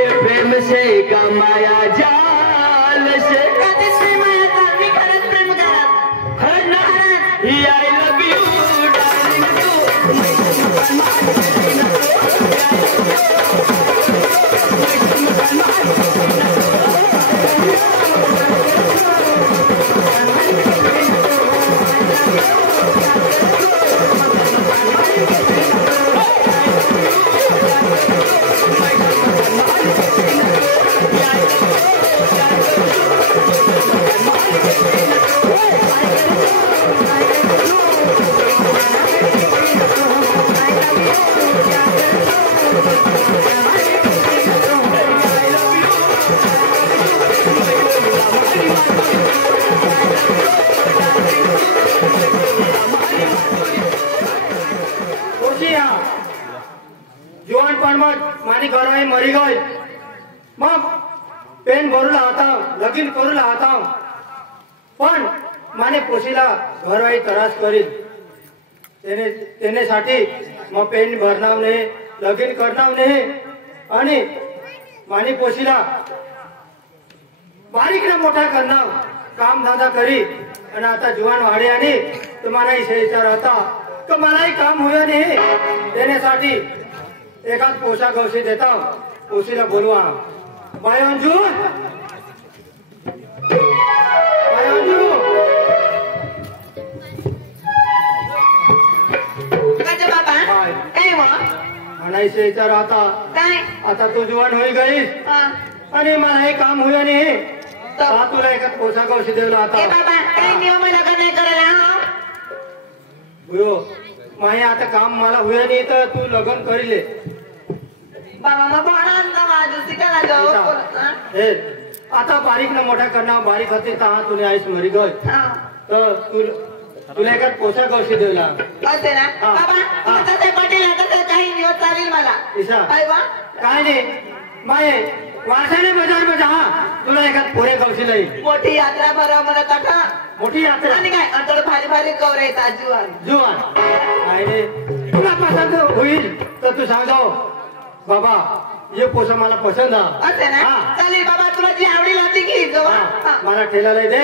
ये प्रेम से कमाया जाल से कधीच माया का मी खरंच प्रेम करा हर ना आई लव यू डार्लिंग मानी घरवाई मरी गई मग पेन भरू लावता लगीन करू लावता पण माने पोशीला घरवाई त्रास करील तेनेसाठी मग पेन भरणार नाही लगीन करणार नाही आणि मानी पोशीला बारीक ना मोठा करणार काम धंदा करी आणि आता जुवान वाढे आणि तुम्हालाही विचार होता तर मलाही काम होय नाही देण्यासाठी एकाच पोशाख औषध देता पोशीला बोलवा बाय अंजू म्हणायचे विचार आता आता तू जुवान होई गईस आणि मलाही काम होय नाही तुला एकाच पोशाख औषध दिला आता माही आता काम मला होय नाही तर तू लग्न करीले आता बारीक ना मोठा करणार बारीक होते तर तुला आईस मरी गय तर तुला एकाच पोशाख औषध दिला काय नाही माये वारसाने बाजार में जहा तुला एकाच पोरे गवशी नाही मोठी यात्रा भरा मला कथा मोठी यात्रा आणि काय अंतर भारी भारी कवर येतात जुवान जुवान काय रे तुला पसंत होईल तर तू सांग बाबा ये पोसा मला पसंत आहे ना चालेल बाबा तुला जी आवडी लागते की मला ठेलाला दे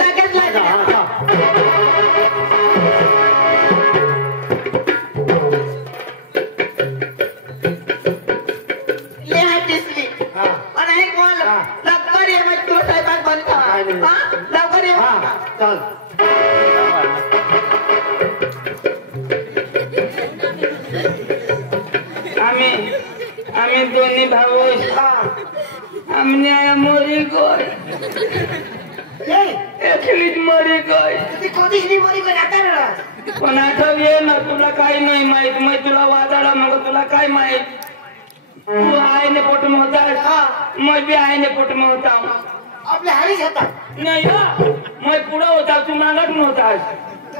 चल आम्ही दोन्ही भाऊ आमने मरी गय एकलीच मरी गय पण आठव ये ना तुला काही नाही माहित मग तुला वाजाडा मग तुला काय माहित तू आईने पोटम होतास मग बी आईने पोटम होता आपल्या हारीच होता नाही मग पुढं होता तू मागत नव्हतास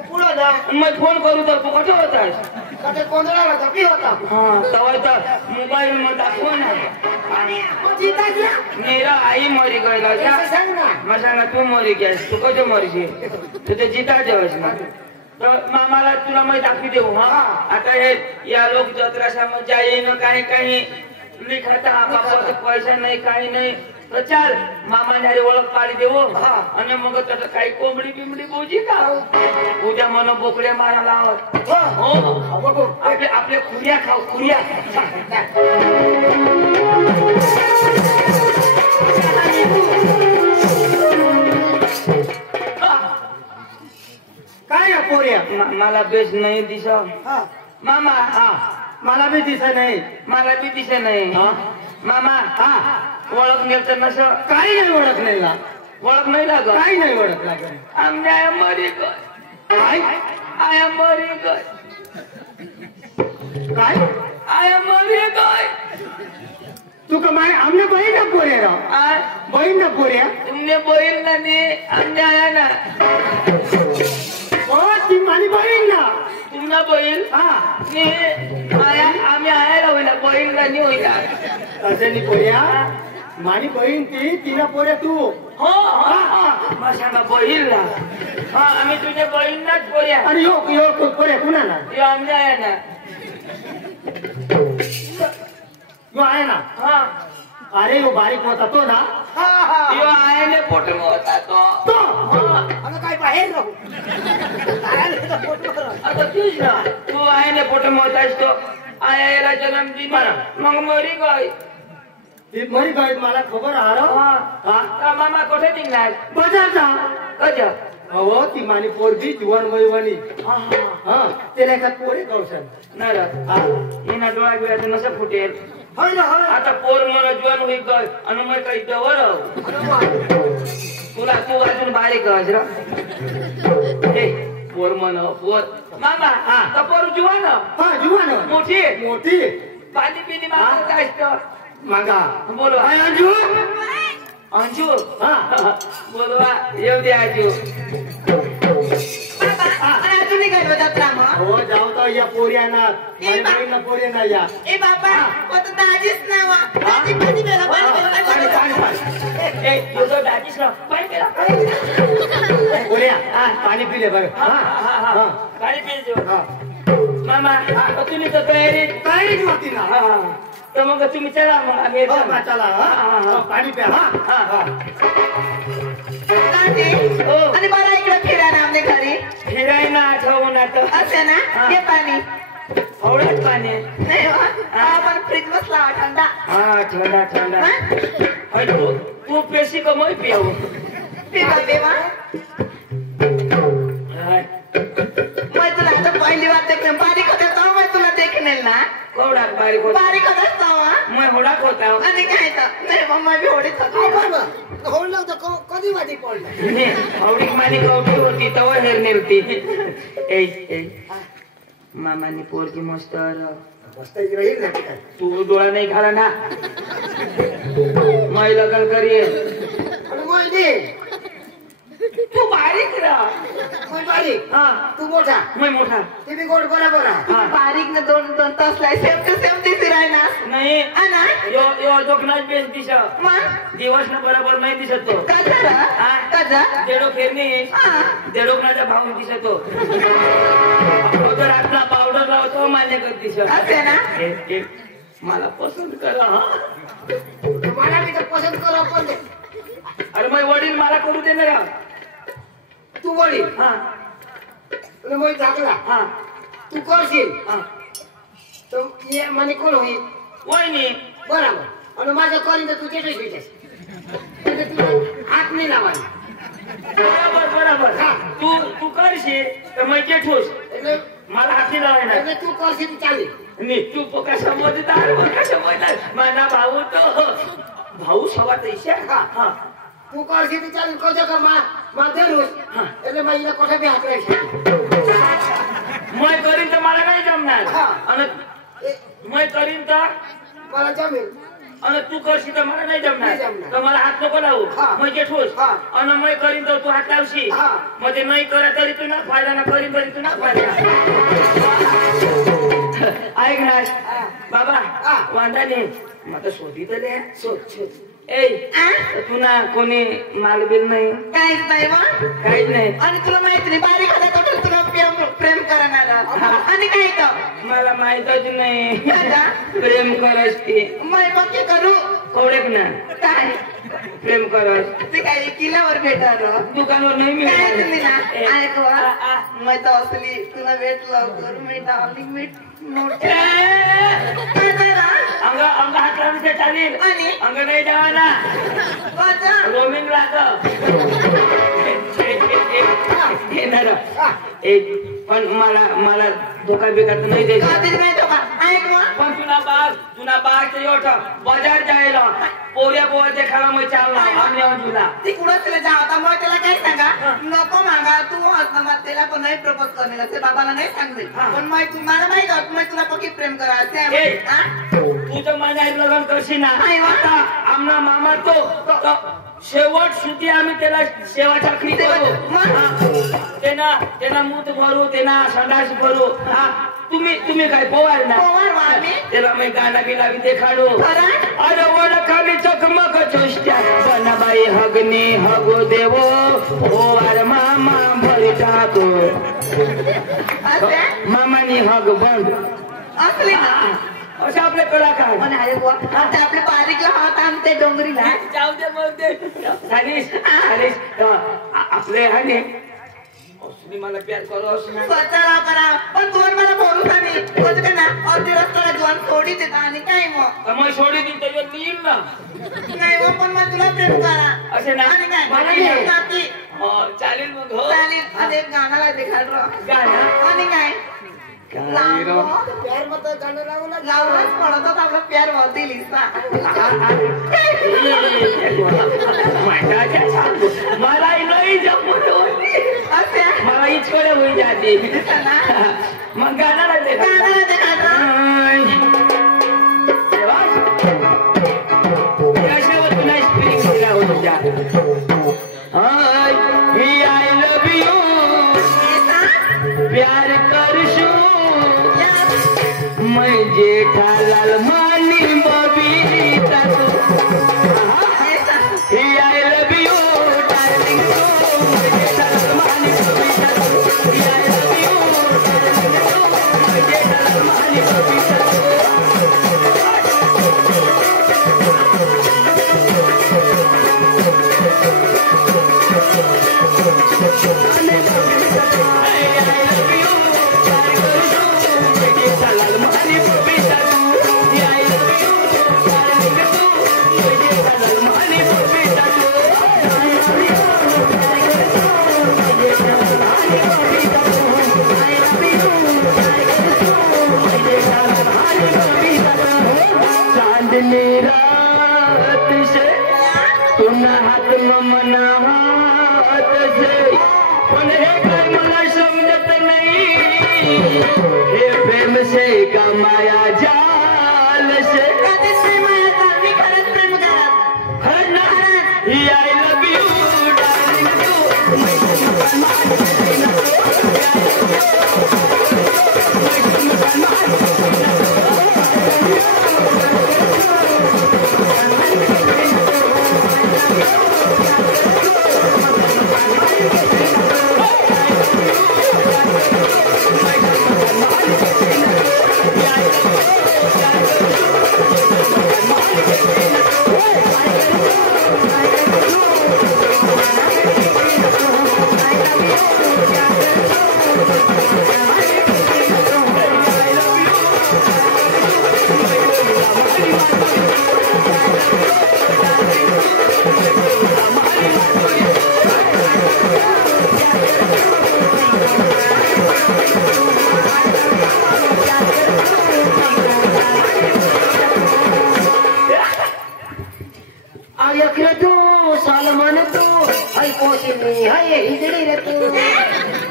पुढं जा मग फोन करू तर तू कुठं होतास कोंदळाला धपी होता तवाय तर मोबाईल मध्ये दाखवून मेरा आई मरी गयला सांग ना मग सांगा तू मरी गॅस तू कधी मरशी तू ते जिता जेवस ना तर मामाला तुला मग दाखवी देऊ आता हे या लोक जत्रा समजा येईन काही काही लिखाता बाबा पैसा नाही काही नाही तर चाल मामाने ओळख पाडी देऊ आणि मग त्याचं काही कोंबडी बिंबडी बोजी का उद्या मन बोकड्या मारा लावत हो आपले खुर्या खाऊ खुर्या काय पोऱ्या मला बेस नाही दिसा मामा मला बी दिसा नाही मला बी दिसा नाही मामा ओळख नेल तर नस काही नाही ओळख नाही ओळख नाही लागत काही नाही ओळख लागत आमने आया मरी गय आया मरी गय काय आया मरी गय तू कमाय आमने बहीण ना पोऱ्या राव बहीण ना पोऱ्या तुमने बहीण ना नी आमने आया ना ती माझी बहीण ना तुमना बहीण आया आम्ही आया होईना बहीण ना नी होईना असे नी पोऱ्या माझी बहीण ती तिला पोऱ्या तू हो मग सांगा बहीण ना आम्ही तुझ्या बहीणनाच पोऱ्या आणि यो पोऱ्या कुणा ना यो आमने आया ना यो आहे ना अरे वो बारीक होता तो ना हा हा यो आयने पोट होता तो तो आता काय बाहेर राहू काय फोटो आता तुझ ना तू आयने पोट होतास तो आयाला जन्म दिली मग मरी गई ती मरी गई मला खबर हा मामा कुठे निघणार बजारचा कज हो ती मानी पोरगी जीवन वैवणी हा त्याला एखाद पोरे कौशल नर हा हिना डोळा बिळाचं नसं फुटेल होय ना होय आता पोर मला जीवन होई गय आणि मग काही जवळ तुला तू अजून बारीक हजरा हे पोर म्हण पोर मामा हा पोर जीवन हा जीवन मोठी मोठी पाणी पिणी मागत असतं मागा बोलवा काय अंजू अंजू हा बोलवा येऊ दे आजू आणि अजून निघालो जत्रा मग हो जाऊ तर या पोरी येणार माझ्या पोरी ना या ए बाबा होत दाजीच नाव दाजी पाणी प्यायला पाणी पाणी पाणी ए तुझं दाजीच ना पाणी पिला पोऱ्या पाणी पिले बरं हा पाणी पिले हा मामा तुम्ही तर तयारी काही होती ना तर मग तुम्ही चला मग आम्ही हो का चला हा पाणी प्या हा आणि बरं इकडे फिरायला आमच्या घरी फिराय ना आठवून आता असे ना हे पाणी एवढंच पाणी नाही आपण फ्रीज बसला थंडा हा थंडा थंडा तू पेशी कमाई पियाव पिवा पिवा मैं तुला आता पहिली बार देखने बारीक होता तो मैं तुला देखने ना कवडा बारीक होता बारीक होता तो मैं होडाक होता आणि काय तर नाही मम्मा बी होडीच होती होल्ड तर कधी वाटी पडलं आवडीक मानी कवठी होती तव हेर नेलती ए मामानी पोरगी मस्त मस्त राहील ना काय तू डोळा नाही घाला ना मै लग्न करीये आणि मोहिनी तू बारीक राह कोण बारीक हा तू मोठा मै मोठा ते बी गोड बरोबर आहे बारीक न दोन तसलाय सेम टू सेम दिसी राहिना नाही ना यो दोघनाच बेस दिस मग दिवस ना बरोबर नाही दिसत तो कजा देडो फेरणी देडोकनाचा भाव दिसतो रातना पावडर लावतो मान्य करत दिसत असे ना मला पसंत करा हा मला मी तर पसंत करू आपण अरे मग वडील मला करू दे ना तू वडील हा आणि मग टाकला हा तू करशील हा तर ये म्हणे कोण होईल वहिनी बरोबर आणि माझं कॉलिंग तर तू तेच भेटेस म्हणजे तू हात नाही लावायला बरोबर बरोबर तू करशील तर मग जे ठोस એટલે मला हाती लावायला એટલે તું કરशील ચાલી मी तू कशा समजदार कशा समजदार माझा भाऊ तो भाऊ सवा तैसे हा તું કરશી તો ચાલી કહો છો કે માં દેલું એટલે માં એને કોઠે બી હાથ રાખી मैं करीन तर मला नाही जमणार आणि मैं करीन तर मला जमीन आणि तू करशी तर मला नाही जमणार नाही जमणार. तर मला हात नको लावू मग जे ठोस हा. आणि मैं करीन तर तू हात लावशी हा. म्हणजे नाही करा तरी तू ना फायदा ना करीन तरी तू ना फायदा ऐक ना बाबा वांदा नाही मग शोधी तर શોધ શોધ ए तू ना कोणी मालबिल नाही काहीच नाही मग काहीच नाही आणि तुला माहिती नाही बारीक होता कुठे तुला प्रेम करणार आणि काय तर मला माहितच नाही दादा प्रेम करस ती मैं पक्की करू कोडेक ना काय प्रेम करस ते काय किल्ल्यावर भेटायला दुकानवर नाही काय तुम्ही ना मिळणार ऐकवा मैं तर असली तुला भेट लवकर मी डार्लिंग मी नोट अंग अंग हात लावून ते चालेल आणि अंग नाही जावा ना वाचा रोमिंग लाग येणार एक पण मला धोका बिका तर नाही द्यायचा कधीच नाही तो का ऐकवा पण तुना बाग ते योट बाजार जायला पोऱ्या पोऱ्या देखायला मग चालला आम्ही अंजूला ती कुठं तिला जाव आता मग त्याला काय सांगा नको मागा तू असणार त्याला पण नाही प्रपोज करणार असे बाबाला नाही सांगले पण मग तुम्हाला माहित होत मग तुला पक्की प्रेम करा असे तू तर माझ्या लग्न करशी ना आता आमना मामा तो शेवट सुधी आम्ही त्याला सेवा चाकरी करू त्यांना मूत भरू त्यांना संडास भरू तुम्ही काय पोवार ना त्याला मी गाणं बिना देखाडू अरे वड खाली चकमक चोष्ट्या बनबाई हगने हगो देवो हो अरे मामा भरी टाको मामानी हग बंद असली ना असं आपले कलाकार पण अरे बुवा आता आपले बारीक हात आमते डोंगरीला जाऊ दे मग ते चालीस आपले आहे उसने मला प्यार करो उसने स्वतःला करा पण तू मला बोलू नाही बोलतो का ना अर्धी रस्त्याला जवान सोडी देता आणि काय मग सोडी देईल त्याच्यात येईल ना नाही मग पण मग तुला प्रेम करा असे ना आणि काय मला नाती चालेल मग हो चालेल आणि एक गाणं देखाल गाणं आणि काय प्यार मत गाणं लावू ना लावूनच पडतो आपला प्यार होतील मला लई जमत होती मला इचकडे होई जाते मग गाण्याला दे कशावर तुला स्पिरिंग दिला होता आय लव यू प्यार करशू मैं जेठालाल मानी Babita I love you darling मैं जेठालाल मानी Babita I love you darling मैं जेठालाल मानी बबीता चांदनी रात से तुम हाथ मना हाथ से पण हे काय मला समजत नाही हे प्रेम से का माया जाल से खरंच ना I love you darling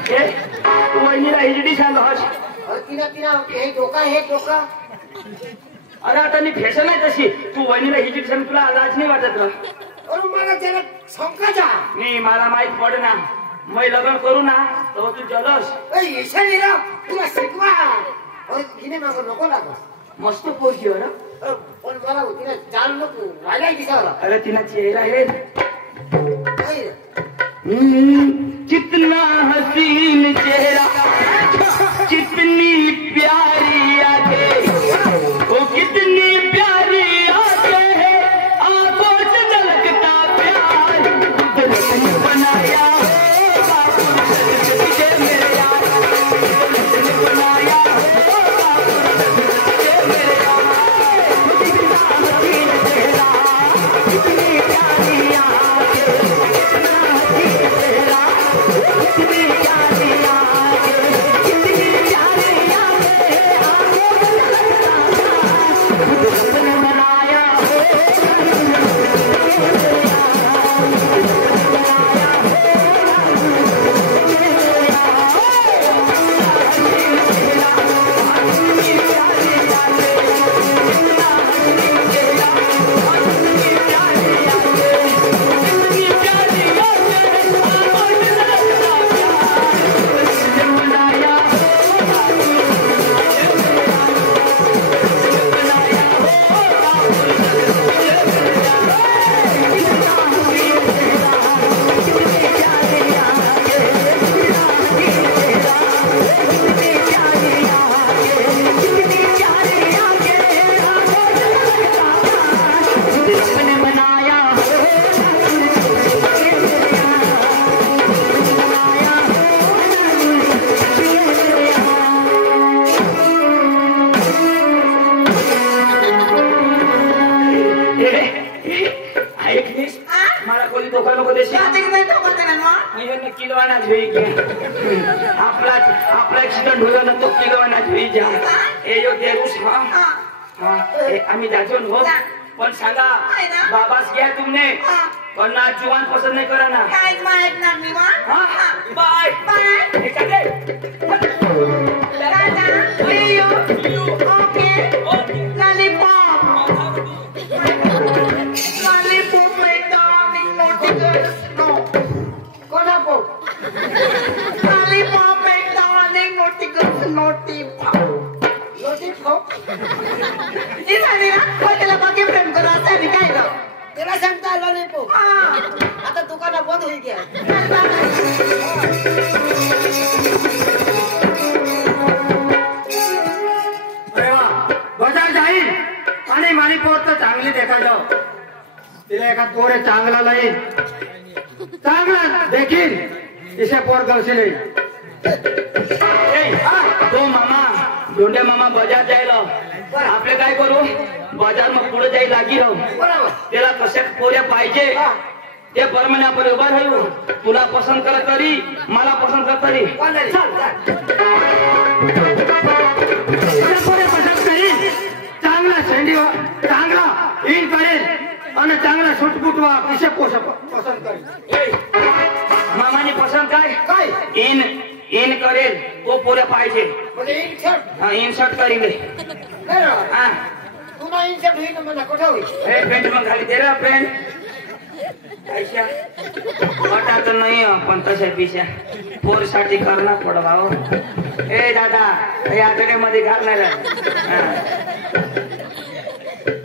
वहिनीला हिजडी सांग अरे आता मी फॅशन आहे तशी तू वहिनीला हिजडी सांग तुला लाज नाही वाटत ना मला जरा शंका नाही मला माहित पड ना मी लग्न करू ना तर तू जलस तुला शिकवा तिने माग नको लाग मस्त पोरगी हो ना पण मला तिला चाल नको राहिलाय दिसावला अरे तिला चेहरा है कितना हसीन चेहरा कितनी प्यारी आंखें वो कितनी प्यारी आंखें है आंखों से झलकता प्यार कुदरत ने बनाया तुझे मेरे यार कुदरत ने बनाया तुझे मेरे यार कितना हसीन चेहरा कितनी प्यारी आंखें कितनी प्यारी आंखें कितनी प्यारी आंखें અહીંયા કિલોવાના જોઈ ગયા આપલા એક્સિડન્ટ હોયો ને તો કિલોવાના જોઈ ગયા એ જો દેરુસ હા એ આम्ही जातो हो पण सांगा बाबास घ्या तुमने पण ना जुवान पसंत नाही करा ना काहीच माहित नाही निवांत. हा बाय बाय. हे काय दादा, see you. Okay. Lollipop. Lollipop, my darling, naughty girls. No. कोणा पो Lollipop, my darling, naughty girls, naughty pop. लोटी पो ही झाली ना? होय, त्याला बाकी प्रेम करा असं आहे काय गं? तेरा सांगता लॉलीपॉप हा. आता दुकाना बंद होई गया अरे वा बजार जाईल आणि मारी पोर तर चांगली देखा जाओ तिला एका पोरे चांगला लाईल चांगला देखील इसे पोर गवशी नाही तो मामा दोंड्या मामा बाजार जायला आपले काय करू बाजार मग पुढे जाई लागी राहू बरोबर त्याला कशात पोऱ्या पाहिजे ते परमाने आपण उभा राहू तुला पसंत करा तरी मला पसंत कर तरी चाल इसे पोरे पसंत करील चांगला शेंडी चांगला इन करेल आणि चांगला सुटपुटवा इसे पसंत करेल मामाने पसंत काय काय इन करेल तो पोऱ्या पाहिजे म्हणजे इन शर्ट हा इन शर्ट करी दे बरोबर हा तू ना इन शर्ट होई ना मला कुठं होई हे पेंट मग घाली दे रे पेंट ऐशा वाटा तर नाही पण तशा पिशा पोर साठी करणार पड भाऊ ए दादा या मध्ये घालणार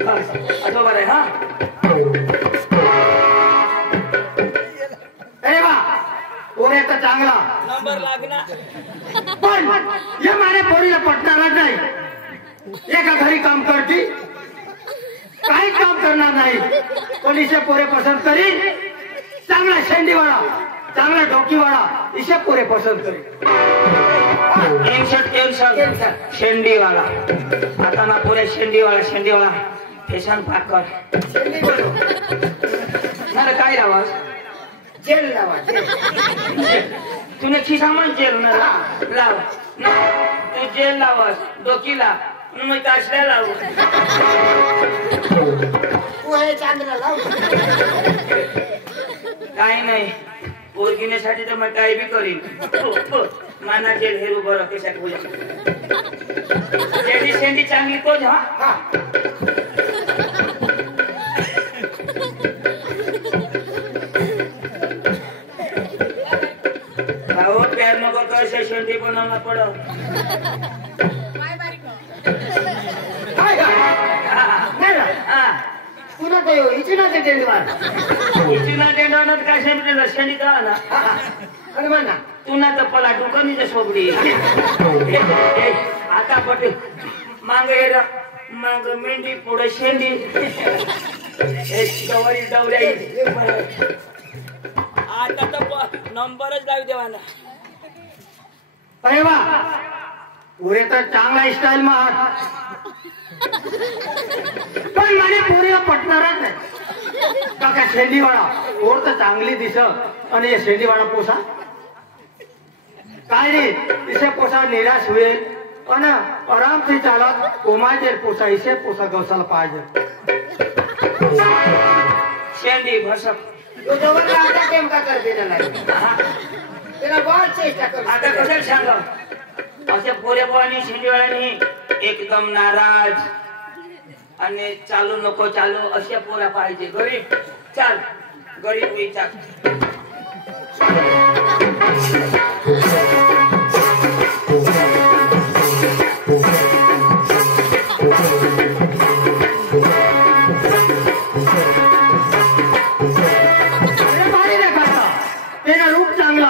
बस असं बरं आहे हा अरे वा पोरे तर चांगला नंबर लागणार पण हे माझ्या पोरीला पटणारच नाही एका घरी काम करती काही काम करणार नाही पण इसे पोरे पसंत करील चांगला शेंडीवाळा चांगला डोकीवाळा इसे पोरे पसंत करील इन शर्ट शेंडीवाला आता ना पुरे शेंडीवाला फॅशन पाकर ना रे काय रावास जेल लावा जेल. तुने खिसामान जेल ना लाव ना तू जेल लावस डोकीला मग काशल्या लावू तू हे चांदला लाव काही नाही पोरगिण्यासाठी तर मग काही बी करीन माना जेल हेरू बरं कशा पूजा शेंडी चांगली तोच हा हा भाऊ प्यार नको कशा शेंडी बनवणं पडो काय काय नाही ना पुन्हा ते इथे ना ते टेंडवार इचुना टेंडवणार काय शेंडी का ना आणि म्हण ना तू ना तर पला डुकनीच्या सोबडी आता पटे मांग मांग मेंढी पुढे शेंडी गवारी डवऱ्या आता तर नंबरच लावी देवाना अरे वा पोरे तर चांगला स्टाईल मार पण माझ्या पोरीला पटणारच नाही काका शेंडीवाळा पोर तर चांगली दिसत आणि हे शेंडीवाळा पोसा काय रे इसे पोसा निराश होईल आणि आरामથી चालत कोमाचे पोसा इसे पोसा गवसाला पाहिजे शेंडी भसक तो जवळ आता केम का करते त्याला त्याला बहुत चेष्टा कर आता कसं सांगा अशा पोरेपोरांनी शेंडीवाळ्यांनी एकदम नाराज आणि चालू नको चालू अशा पोरा पाहिजे गरीब चाल गरीब विचार रूप चांगला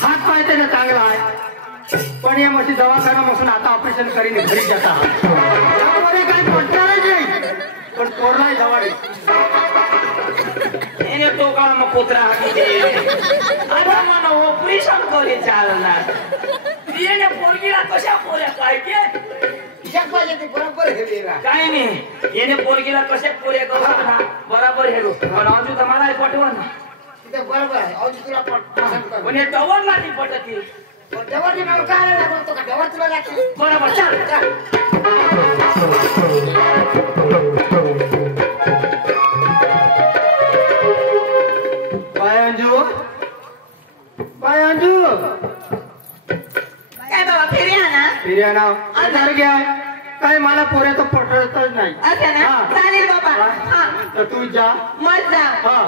हात पाय त्याचा चांगला आहे पण या मशी दवाखाना बसून आता ऑपरेशन करीन घरी जाता यामध्ये काही पडणारच नाही पण पोरलाय जवळ टोकाळा मग कुत्रा आता मला ऑपरेशन करी चालणार येणे पोरगीला कशा पोऱ्या पाहिजे पाहिजे ते बरोबर हेलेला काय नाही येणे पोरगीला कशा पोऱ्या करू ना बरोबर हेलो पण अजून तर मला पटवा ना ते बरोबर आहे अहो तुला पसंत कर पण हे डवर नाही पटत ही. देवाची नाव काय नाही बोलतो का देवा तुला लागते बरोबर चल बाय अंजू बाय अंजू काय बाबा फिरी आणा फिर्या नाव आधार घ्या काय मला पोऱ्याचं पटतच नाही असं ना हा. चालेल बाबा हा तर तू जा मत जा हा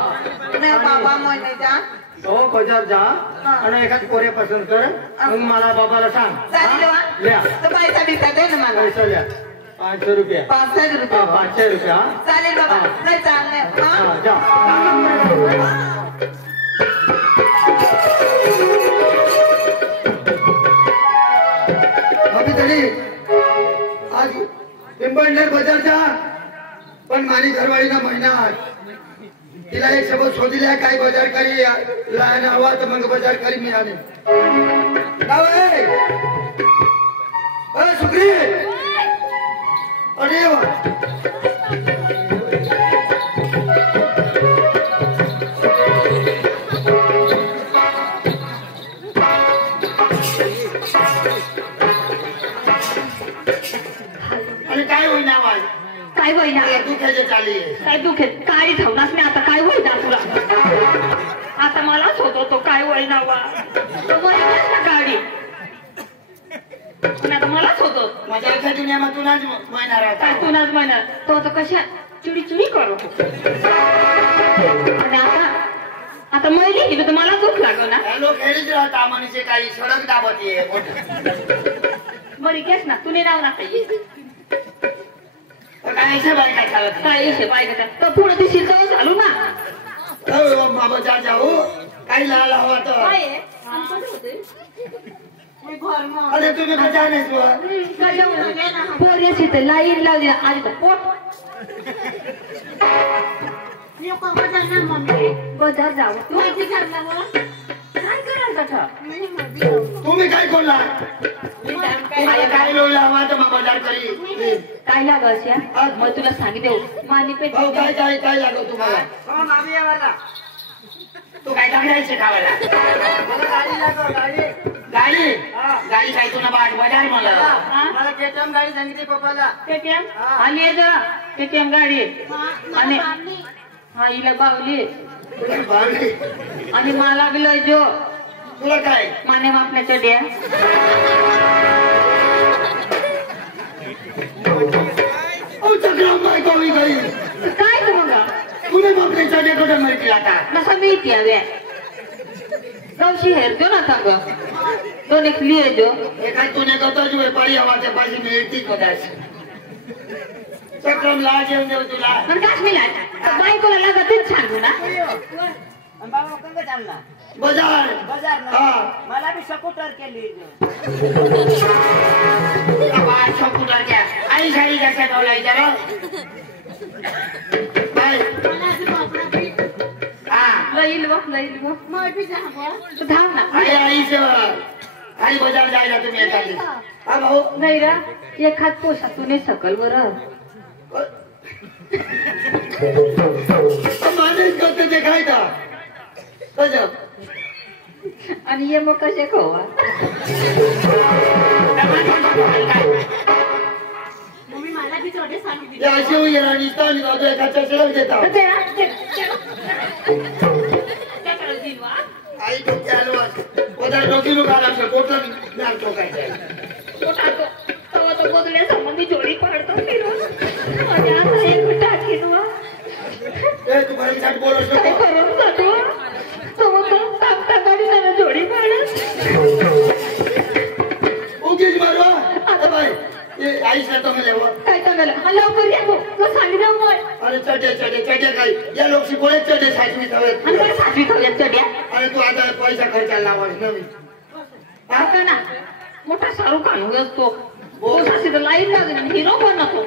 नाही बाबा मत नाही जा हो बाजार जा आणि एखाद पोऱ्या पसंत कर मग मला बाबाला सांग चालेल हा? लिहा तो पैसा बिसा दे ना मला पैसा लिहा 500 रुपये 500 रुपये हा 500 रुपये हा चालेल बाबा नाही चालेल हा हा जा अभी तरी आज पिंपळनेर बाजारचा पण माझी घरवाळीला महिना आहे तिला एक शब्द शोधिल्या काय बाजार करी लहान हवा तर मग बाजार करी मिळाले सुग्री अरे वा आणि काय होईना वाज काय होईना दुखायचे चालली काय दुखेत काय ठेवणार मी आता काय होईना तुला आता मलाच होतो तो काय होईना वा तो वळीनाच ना गाडी पण आता मलाच होतो माझ्या दुनियामधूनच महिना काय तुलाच म्हणा तो आता कशा चिडी चिडी करू आणि आता महिली गेली तर मला दुःख लागल ना लोक हेरीच राहता मनुष्य काही सडक दाबत ये बरी केस ना तुने नाव ना काही काय बाई काय चालत काय इशे पाहिजे तर पुढे ती शिरकाव चालू ना बाबा जा जाऊ काही लाला हवा तर काय आहे? आमचं होते अरे तुम्ही कशा नाही पोऱ्याची तर लाईन लावली ना आधी तर पोट बजार जावं तू काय करायचं तुम्ही काय कोणला काय लोला हवा तर मग बाजार करी काय लागल मग तुला सांगितले मानी पेट भाऊ काय काय काय लागत तुम्हाला तू काय टाकायचे खावायला गाडी गाडी काय तुला बाजार मला केटीएम गाडी सांगितली पप्पाला पेटीएम आणि ये जरा पेटीएम गाडी आणि हा हिला बावली आणि मला बी लय जो तुला काय माने मापण्या चड्या चक्राम बायको होई गई काय तू मग तुने बापरे चढे कुठे मिळतील आता नसा मिळती हव्या गवशी हेरतो ना सांग दोन एक लिहे जो एखाद तुने गतोच व्यापारी हवाच्या पाशी मिळती कदाच चक्रम लाज येऊन देऊ तुला पण काच मिळाल बायकोला लागतच सांगू ना बाबा कंग चालला बाजार बाजार हा मला बी सपोर्टर केली बाय शॉपुटर घ्या आई शाळी कशा ठेवला जरा बाय हा लईल धाव ना आई आईच आई बाजार जायला तुम्ही एखादी हा भाऊ नाही रा एखाद पोशातून सकल बरं माणूस करते ते खायचा कसं आणि ये मग कसे खवा अशी होई राणी ताणी जातो एखाद्या शिरव देता आई डोके आलो उद्या डोकी लोक आला असेल कोटलं ज्ञान टोकायचं बदल्या संबंधी जोडी पडतो फिरून माझ्या आता एक टाकीन वा ए तू बरी छाट बोलत काय नको करून जातो तो कामता गाडी त्याला जोडी पडत उगीच मारो आता बाई ए आई सांगतो मला काय सांगायला हा लवकर या गो तो सांगितलं मग अरे चटे काय या लोक शिकवले चटे साचवीत हवेत आणि काय सातवी ठेवल्यात चड्या अरे तू आता पैसा खर्चायला लावास नवीन आता ना मोठा शाहरुख खान असतो पोसाशी तर लाईन लागेल हिरो बनतो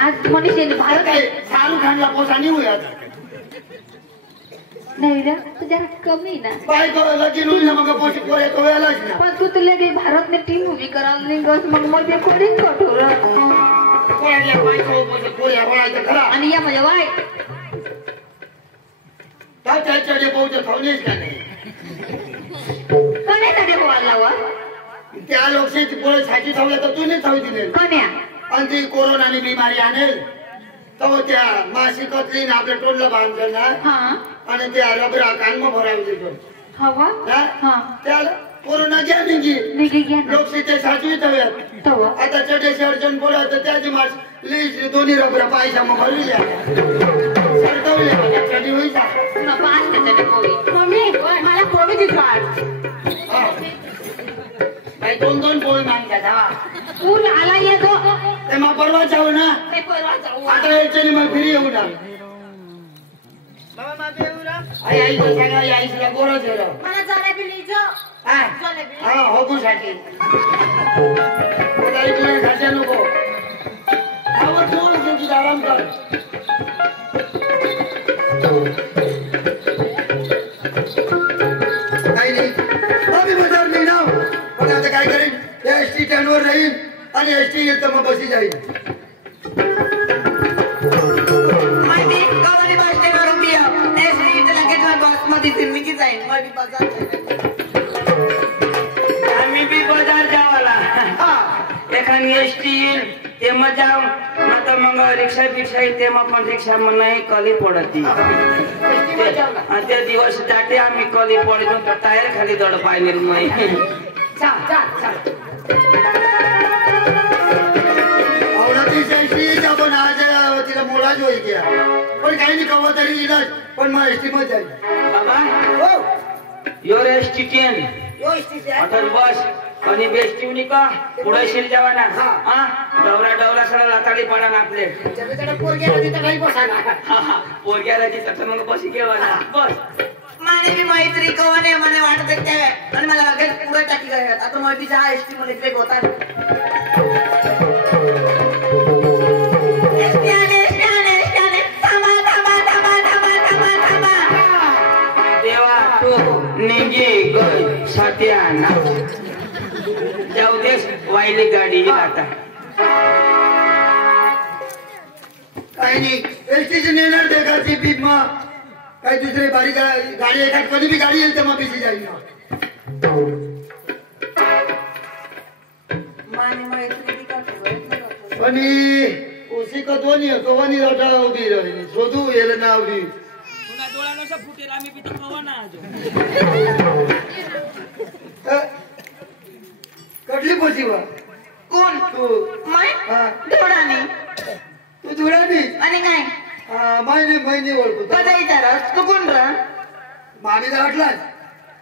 आज मनीषाने भारत काय शाहरुख खानला पोसा नाही होत नाही रे तू जरा कमी ना बायको लगीन होईल ना मग पोशी पोरे तो वेळाच ना पण तू तर लगे भारतने टीम उभी करायला निघस मग मध्ये कोणी कठोर पोऱ्या बायको म्हणजे पोऱ्या वळायचं खरा आणि या म्हणजे वाय त्याच्या डेपोच्या थावणीच का नाही कने तडे बोलला व त्या लोकशाही पोळे साठी थावल्या तर तू नाही थावी दिले कन्या आणि ती कोरोनानी बिमारी आणेल तर त्या मासिकातली आपल्या टोलला बांधलं ना हा आणि त्या रबरा कानमा भरावी देतो हवा हा त्याला कोरोना घ्या निघी निघे घ्या लोकशाही साजवी तव्यात तवा आता चढे अर्जन बोला तर त्याची मास लिस्ट दोन्ही रबरा पायसा मग भरविल्या सरकवल्या चढी होईचा तुला पाच तडे पोळी मम्मी मला पोळी दिसू आज बाई दोन पोळी मागतात हा तू आला येतो ते मग परवा जाऊ ना ते परवा जाऊ आता यायचं मग फिरी येऊ ना आई आई तो सांगा आईला गोरच झालं मला जलेबी लिहिजो हा होगूसाठी इकडे घाशा नको आवड दोन तुझी आराम कर काही नाही आम्ही बाजार नाही ना पण आता काय करेन त्या एसटी स्टँडवर राहील आणि एसटी येईल तर मग बसी जाईल माहिती कवनी बस स्टँडवरून बिया एसटी लगेच बस मध्ये सिरमिकी जाईन मग मी बाजार आम्ही बी बाजार जावाला एखादी एसटी येईल ते मग जाऊ ना तर मग रिक्षा बिक्षा येईल ते मग पण रिक्षा मग नाही कली पडती ते दिवस जाते आम्ही कली पडतो तर टायर खाली दड पाहिजे नाही आपण आज तिला मोडा जोई गया पण काही नाही कवा तरी इलाज पण मग एसटी मध्ये जाईल बाबा योर एसटी ट्रेन आता बस आणि बेस्टी उनी का पुढे शिर जावा ना हा डवरा सगळा लाताडी पडा ना आपले पोरग्याला तिथं मग बसी घेवा ना बस माने मी मैत्री कवने मने वाटत ते आणि मला लगेच पुढे टाकी गया आता मैत्रीच्या हा एसटी मध्ये ब्रेक होता देवा तू निंगी गय साथ्या ना जाऊ देस वाईली गाडी आता काही नाही एसटीचे नेणार देखाची पीप मग काही दुसरी बारी गाडी एखाद कधी बी गाडी येईल तर मग बिजी जाईल ना माने मैत्री पण उसी का दोन्ही कवानी रोटा उभी रही शोधू येल ना उभी फुटेल आम्ही पितो कवा कटली पोची वा कोण तू मै हा. धोडाने तू धुरानी आणि काय महिने ओळखू कदा विचारस तू कोण र मामी तर हटलाच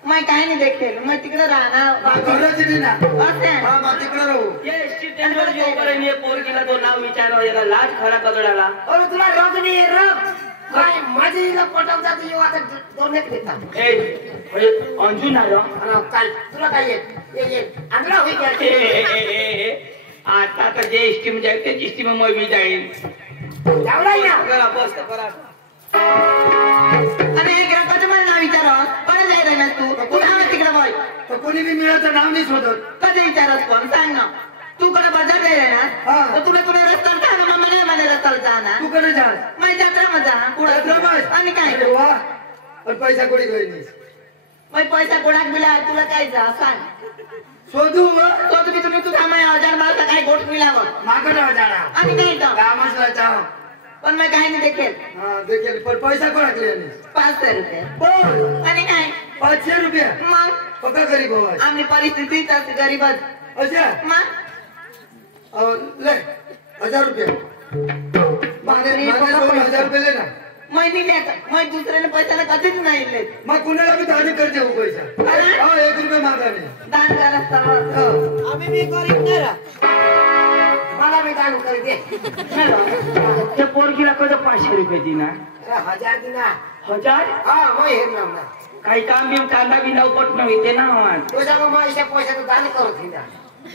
मै काय नाही देखेल मग तिकडे राहणार घरच नाही ना असे हा मग तिकडे राहू एसटी स्टँडवर जेव करेन हे पोरगीला तो नाव विचारावं याला लाज खरा कदडाला अरे तुला रग नाही रग काय माझी हिला पटवता तू आता दोन एक देतात अंजू ना काय तुला काय येत आंध्रा होई आता तर जे एसटी मध्ये आहे त्याची एसटी मग मी जाईल जावला या करा बस करा आणि एक ग्राहकाचं मला नाव विचारस कोण जाय राहिला तू पुन्हा तिकडे बोल तर कोणी बी मिळाचं नाव नाही शोधत कधी विचारस कोण सांग ना तू कडे बाजार जाय राहिला हा. तर तुला कोणी रस्त्यावर जा ना मग मला रस्त्यावर जा ना तू कडे जा माझी जत्रा मजा पुढे आणि काय वा पण पैसा कोणी काही नाही मग पैसा कोणाक मिळाला तुला काय जा सांग शोधू तो तुम्ही तू थांबा 1000 मला काय गोट मिळावं मागं जाणार आणि काय तर कामच चाव पण मग काही नाही देखेल हा देखील पण पैसा कोणाकडे नाही 500 रुपये पण आणि काय 500 रुपये मग पक्का गरीब हवा आमची परिस्थिती तशी गरीबच अच्छा मग ले 1000 रुपये मागे 2000 रुपये ले ना महिनी मग दुसऱ्याने पैशाला कधीच नाही देत मग कुणाला बी दान कर देऊ पैसा हा 1 रुपये मागा नाही दान करा आम्ही बी गरीब नाही मला बी दान कर दे त्या पोरगीला कधी 500 रुपये देणार 1000 दिना 1000 हा मग हे ना काही काम बिम कांदा बिंदा उपट नव्हे ते ना तुझ्या मग पैसा दान करत हिना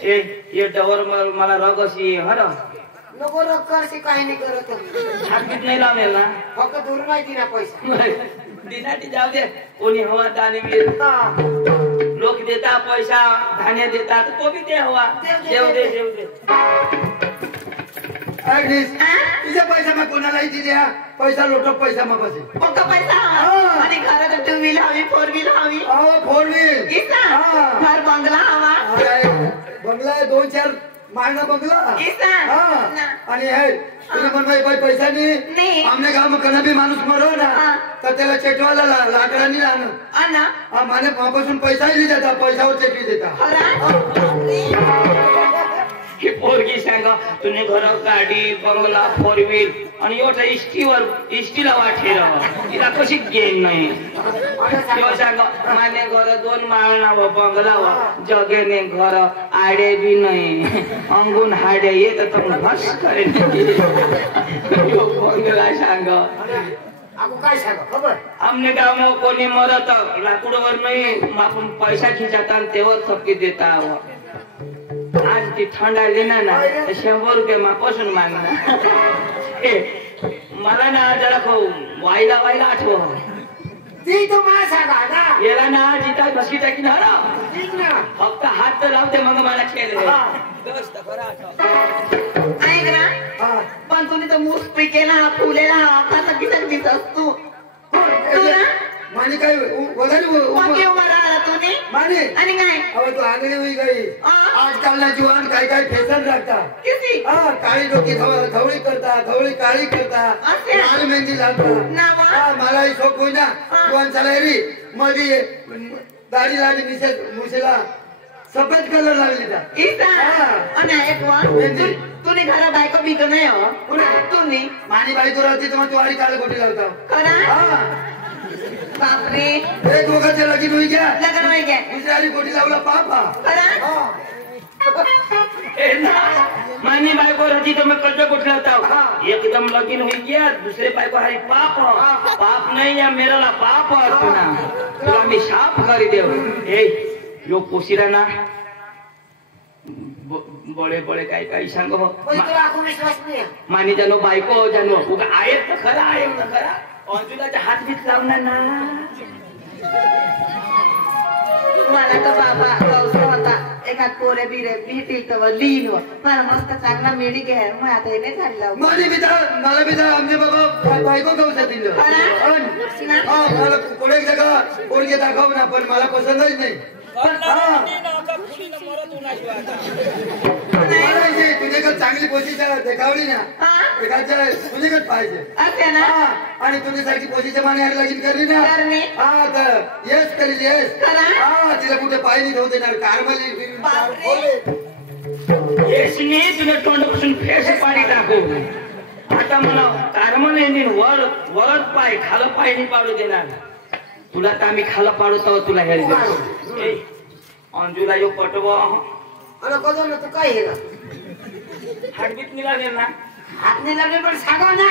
हे डवर मला रग अशी हर नको रग करशी काही नाही करत हाकीत नाही लावेल ना फक्त दूर नाही दिना पैसा दिनाटी जाऊ दे कोणी हवा दानवीर लोक देता पैसा धान्य देतात तो बी ते हवा देव दे ऍग्निस हा? तुझ्या पैसा मग कोणालाही दिल्या पैसा लोटो पैसा मग बसे पक्का पैसा हवा हा. आणि घरात 2 व्हील हवी 4 व्हील हवी अहो 4 व्हील इसा हा. घर बंगला हवा बंगला आहे 2-4 मायना बंगला इसा हा आणि हे तुझे म्हणवाय पैसा नाही. नाही आमने गाव में कना भी माणूस मरो ना हा. तर त्याला चेटवाला लाकडानी राहणं अना हा माने मापासून पैसाही देता पैशावर चेटवी देता ही पोरगी सांगा तुने घर गाडी बंगला 4 व्हील आणि एवढा इष्टीला वाटे तिला कशी गेन नाही किंवा सांगा माने घर 2 माळना व बंगला व जगेने घर आडे बी नाही अंगून हाडे येत तर भस करेन बंगला सांगा काय सांगा खबर आमने गाव में कोणी मरत लाकूडवर नाही आपण पैसा खिचाता तेवर थपकी देता आज ती थंड आली ना 100 रुपये मापासून मागणार मला ना जरा वायला आठव ती तुम्हाला सांगा ना याला ना जिता बसकी टाकी ना ठीक ना फक्त हात तर लावते मग मला खेळ ऐक ना पण तुम्ही तर मूस पिकेला फुलेला कसा किती दिसत तू ना माने काय वगैरे पक्की उभा राहिला तुम्ही माने आणि काय अहो तू आंधळी होई गई आजकाल ना जुवान काय फॅशन राखता किती हा काळी डोकी धवळी करता धवळी काळी करता असे? लाल मेहंदी लावता नावा? हा मलाही शोक होईना जुवान चालायरी मध्ये दाढी लावली मुसेला सफेद कलर लावली त्या इसा आणि ऐक वा तुम्ही घरा बायको बिक नाही हो तुम्ही मानी बायको राहते तर तू आडी काळ गोटी लावता खरा हा बापरे हे दोघांचे लगीन होई घ्या लग्न होई घ्या दुसऱ्या आडी गोटी लावला पापा खरा मानी बायको रची तो मैं कल्चर कुठला होता एकदम लगीन हुई गया दूसरे बायको हरी पाप पाप नहीं या मेरा ला पाप ना तुला मी शाप करी देव ए यो पोशिरा ना बड़े बड़े काय सांगो विश्वास नाही मानी जानो बायको जानो उगा आहेत तर खरा अंजुलाच्या हात बीत लावणार ना मला तर बाबा गौसर होता एखाद पोरे बिरे भेटील तर लिहिन मला मस्त चांगला मेडी घ्या मग आता हे नाही झालं मला बिदा आमचे बाबा बायको गवसा दिलं मला कोणी जगा पोरगे दाखव ना पण मला पसंतच नाही तुझ्याकडे चांगली पोझिशन देखावली ना एखाद्या तुझ्याकडे पाहिजे असे ना आणि तुझ्यासाठी पोझिशन माने लगीन करली ना हा तर येस करील येस हा तिला कुठे पाय नाही ठेवू देणार कारमली येसने तुला तोंडापासून फेस पाणी टाकू आता मला कारमल येईन वर पाय खाल पाय नाही पाडू देणार तुला तर आम्ही खाला पाडू तुला हे अंजुला जो पटवा अरे कदम तू काय हे हातबीत मिळाले ना हात नाही लागले पण सांगा ना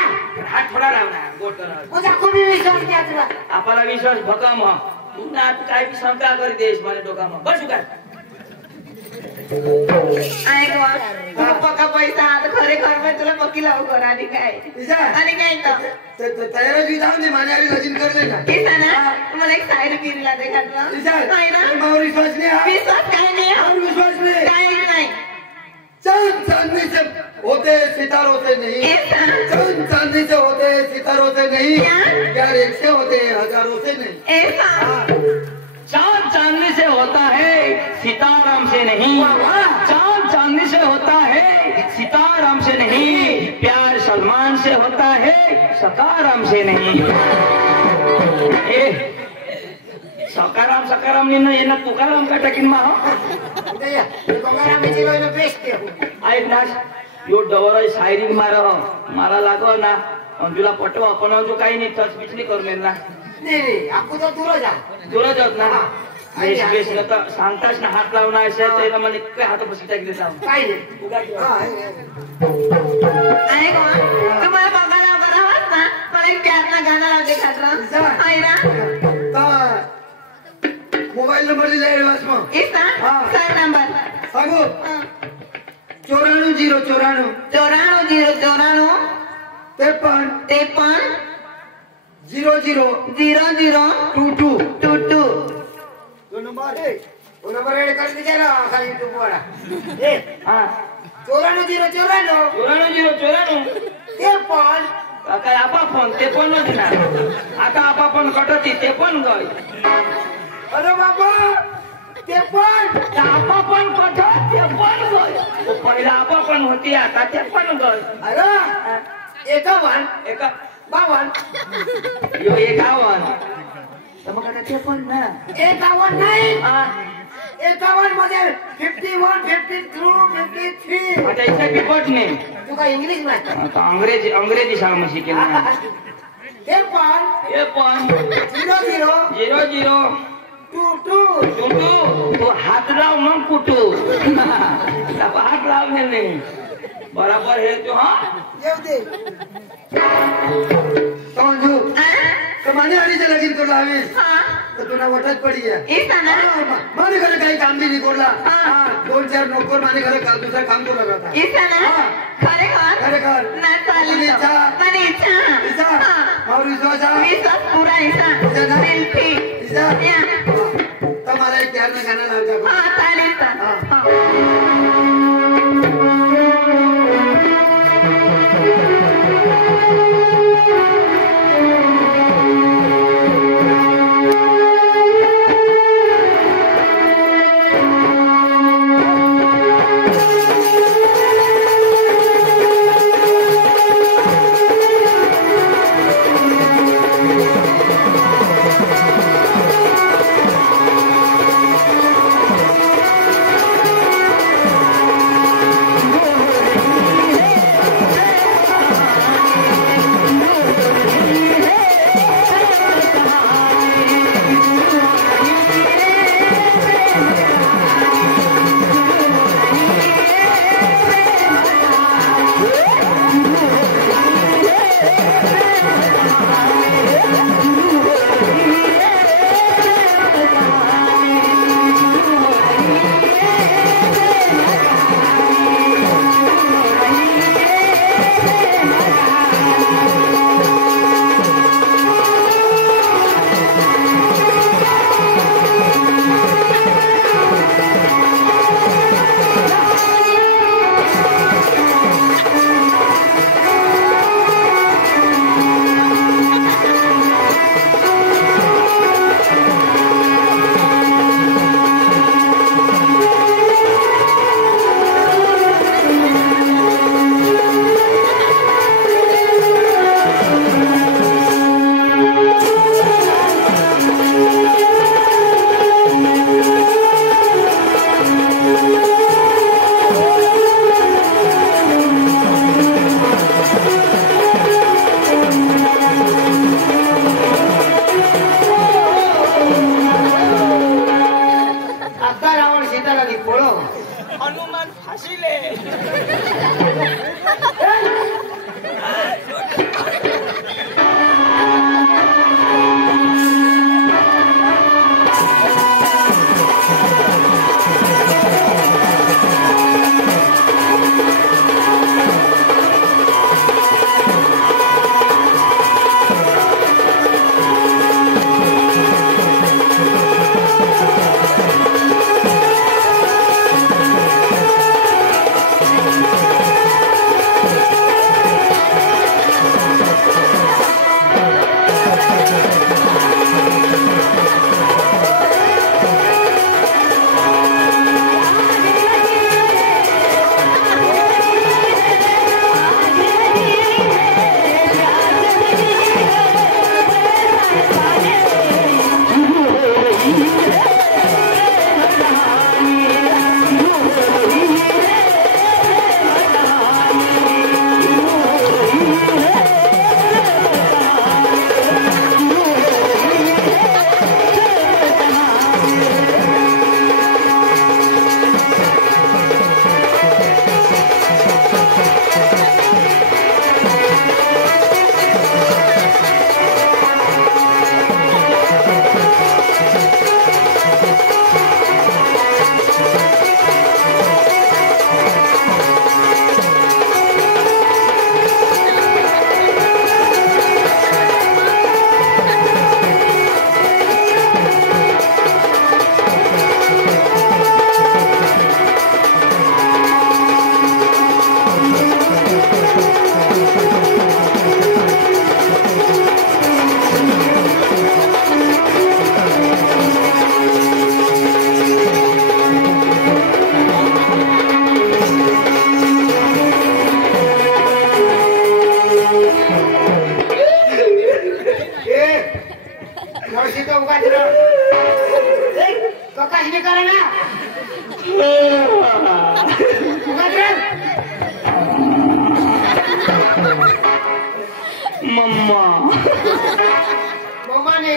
हात थोडा लावणार गोट माझा कोणी विश्वास द्या तुला आपला विश्वास भकाम पुन्हा काय बी शंका कर देश मला डोकाम बस काय ऐक वा पक्का पैसा आता खरे खर तुला पक्की लावू कर आणि काय तयारी जाऊन दे माने लगीन करले ना इसा ना तुम्हाला एक सायरी पिरीला देखात विश्वास नाही विश्वास काय नाही विश्वास नाही काय नाही चांद चांदनी से होते सितारों से नहीं चांद चांदनी से होते सितारों से नहीं प्यार एक से होते हजारों से नहीं चांद चांदनी से होता है सीताराम से नहीं चांद चांदनी से होता है सीताराम से नहीं प्यार सलमान से होता है सकाराम से नहीं सकाराम ने येना तुकाराम का टाकीन मा ऐक ना यो डवरा शायरी मारा लागो ना अंजुला पटवा पण अंजू काही नाही टच बिच नाही करून ना नाही आपको तो दूर जात ना बेस बेस तर सांगताच ना हात लावणार असेल त्याला मला काय हात बसी टाकले काय तुम्हाला बघायला बरं वाट ना मला एक प्यारला गाणं लावते खात मोबाईल नंबर दिला ऍडव्हान्स मग सांग नंबर सांगू 94 094 53 00 22 तो नंबर ऐड कर दीजिए ना खाली यूट्यूब वाला ते पण काय आपा पण ते पण ना आता आपा पण कटती ते पण गय अरे बाबा ते पण आपा पण कटत ते पण गय पहिला आपा पण होती आता ते पण गय अरे एकावन एका 52 यो 51 तर मग आता ते पण ना 51 नाही हा 51 मध्ये 51 52 53 आता इथे पिपट नाही तू काय इंग्लिश नाही आता अंग्रेजी शाळा शिकेल ना हे पण 00 00 22 तो हात लाव मग कुठू हात लावले नाही बराबर हे तो हा येऊ दे समजू कमाने आलीचे लगीन करू हवी तर तुला वटत पडी माने घरे काही काम बी नाही कोरला 2-4 नोकर माने घरे दुसरा काम करू लागला खरेखर और तो मला एक प्यार में गाना लावता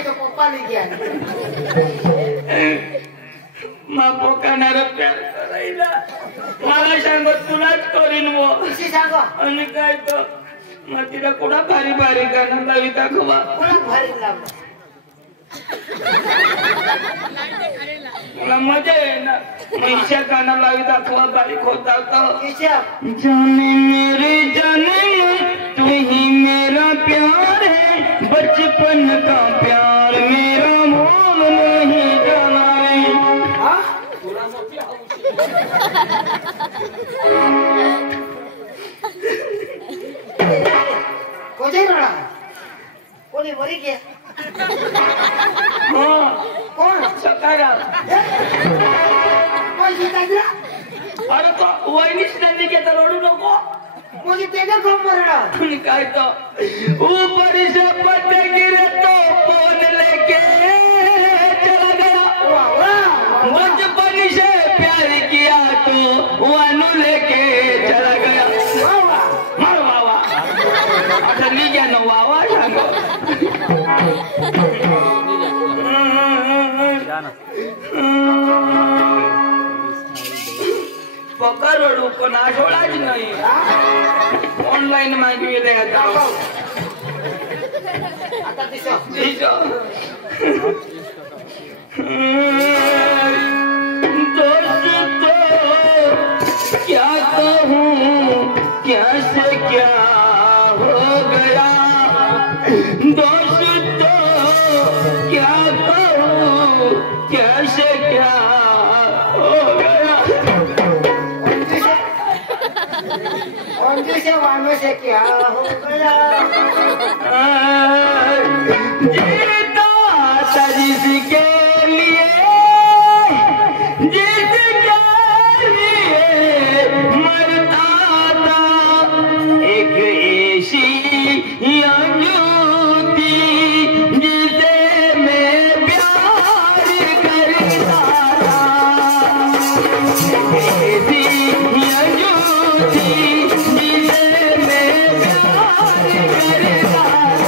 नाही तो पप्पा नाही गया मग पोकाणार प्यार करायला मला सांगत तुलाच करीन वो किसी सांगो आणि काय तो मग तिला कुठं भारी भारी गाणं लावी दाखवा कोणा भारी लागलं मला मजा आहे ना ईशा गाणं लावी दाखवा बारीक होता तर ईशा जाने मेरे जाने तू ही मेरा प्यार है बचपन का प्यार मेरा मोल नहीं जाना रे हा कोणी रडा कोणी बरी घ्या कोण सकाराम कोण शिकायला अरे तो वहिनीच नंदी घेता रडू नको कोणी त्याच्या कोण मरडा तुम्ही काय तो ऊपर से पत्ते गिरे तो फोन लेके चला गया वाह वाह बचपन से प्यार किया तो वानू लेके चला गया मार वावा आता निघ्या न वावा सांगो पकड पण आठवडाच नाही ऑनलाईन मागविले आता आता दिसो दोस्तों क्या कहूँ कैसे क्या हो गया दोस्तों क्या कहूँ कैसे क्या हो गया से वालों से क्या हो गया जीता था जिसके लिए जिसके लिए मरता था एक ऐसी अंजूती जिसे मैं प्यार करता था ऐसी अंजूती जिसे मैं प्यार करता था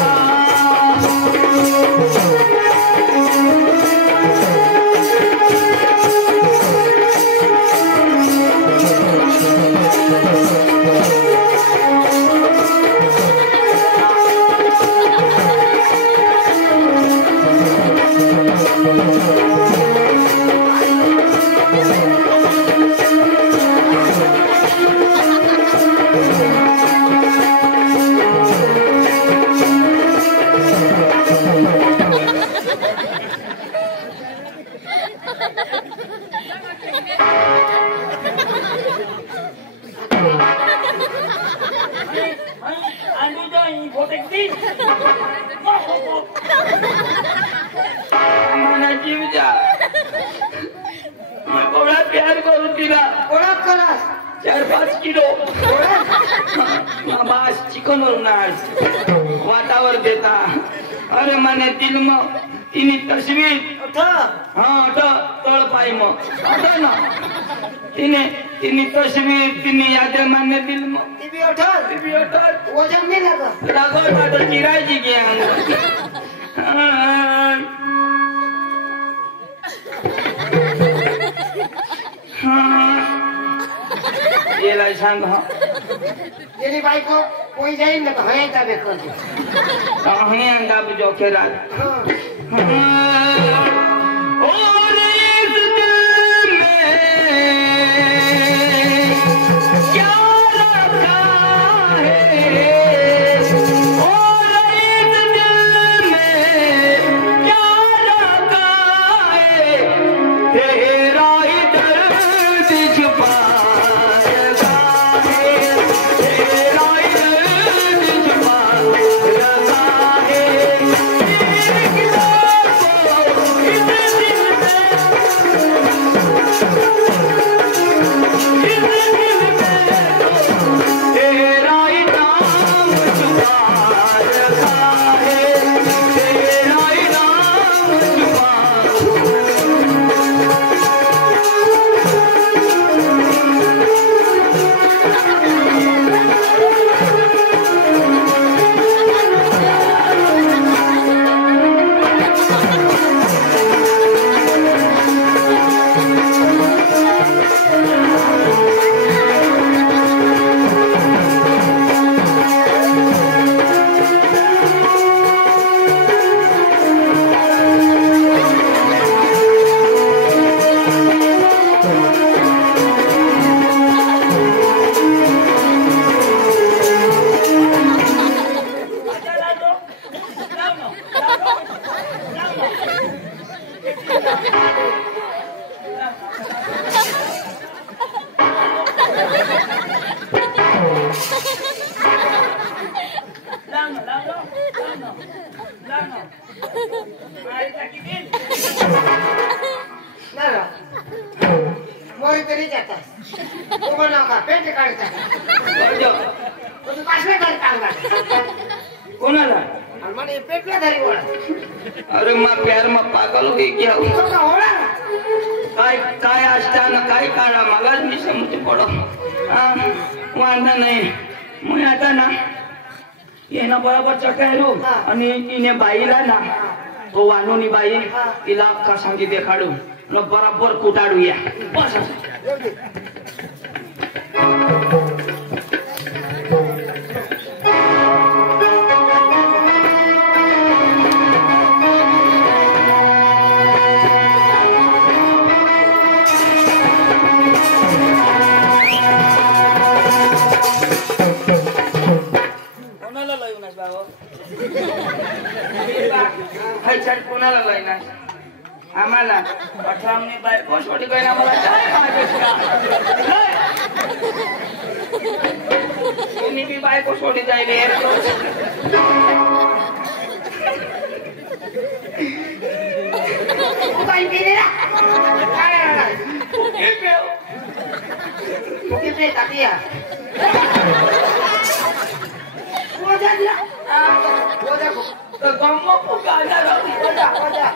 जीव जा कोणा प्यार करून दिला ओळख करा 4-5 किलो बास चिकन वरून आज वातावर देता अरे माने दिल मग तिने तस्वीर हाँ तळ पाय मग ना तिने तस्वीर तिने यादे माने दिल मग टीवी उठल वजन नाही लागत लागत तर चिरायची घ्या येला सांग हा तेरी बायको कोई जाईल ना तो हया का बेकर कहीं अंदा जो खेरा और इस दिल में क्या रखा है और इस दिल में क्या रखा है तेरा ही दर्द छुपा मोरी तरी जातात तू म्हणा का पेंट काढता तू कसले तरी काम काढता कोणाला आणि मला पेटला तरी ओळा अरे मग प्यार मग पागल होई क्या ओळा काय काय असताना काय काढा मलाच मी समजते पडो वांधा नाही मग आता ना येणं बरोबर चटायलो आणि तिने बाईला ना तो वानोनी बाई तिला अख्खा सांगी देखाडू मग बरोबर कुटाडूया बस कोणाला लयनास बाबा कोणाला लयनास आम्हाला 18 ने बायको सोडी गई आम्हाला काय कोणी बी बायको सोडी जायले काय केले काय किती टाकिया वजा दिला वजा तो गम्मो पुकारा वजा वजा